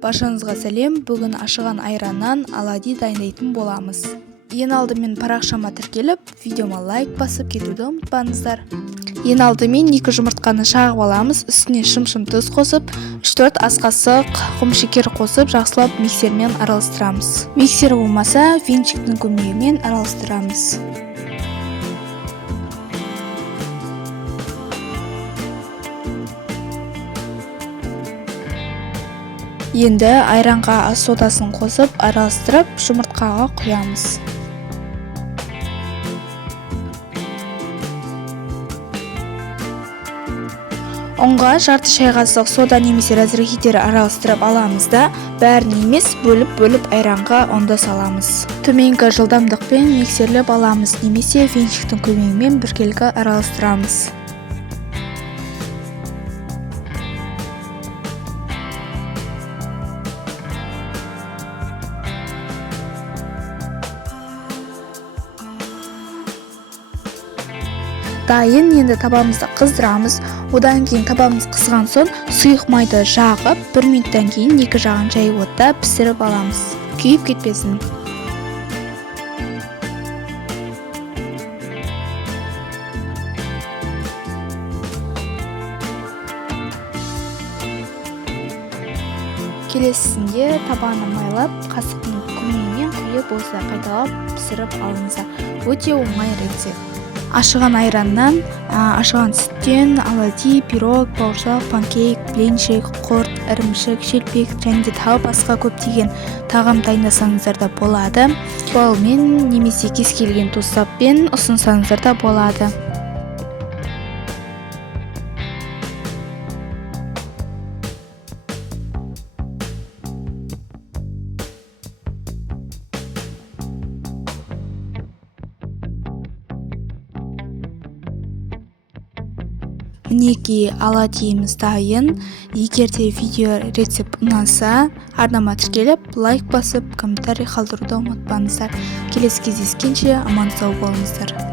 Баршаңызға сәлем. Бүгін ашыған айраннан оладьи дайындайтын боламыз. Ең алдымен парақшама тіркеліп, видеома лайк басып кетуді ұмытпаңыздар. Ең алдымен 2 жұмыртқаны шағып аламыз, үстіне шым-шым тұз қосып, 3-4 ас қасық құм шекер қосып, жақсылап миксермен араластырамыз. Миксер болмаса, венчиктің көмегімен араластырамыз. Енді айранға ас содасын қосып, араластырып, жұмыртқаға құямыз. Онға жарты шай қасық сода немесе разрыхитер араластырып аламыз да, бәрін емес бөліп айранға онда саламыз. Төменгі жылдамдықпен миксерлеп аламыз немесе венчиктің көмегімен біркелкі араластырамыз. Дайын, енді табамызды қыздырамыз. Одан кейін табамыз қызған соң сұйық майды жағып, 1 минуттан кейін 2 жағын жай отта пісіріп аламыз. Күйіп кетпесін. Келесінде табаны майлап, қасықтың көмегімен құйып осылай қайталап пісіріп алыңыздар. Өте оңай рецепт. Ашыған айраннан, ашыған сүттен оладьи, пирог, бауырсақ, панкейк, блинчик, құрт, ірімшік, шелпек және де тағы басқа көптеген тағам дайындасаңыздар да болады. Балмен немесе кез келген тосаппен ұсынсаңыздар да болады. Мінекей оладьиіміз дайын. Егер де видео рецепт ұнаса, арнама тіркеліп, лайк басып, комментарий қалдыруды ұмытпаңыздар. Келесі кездескенше аман сау болыңыздар.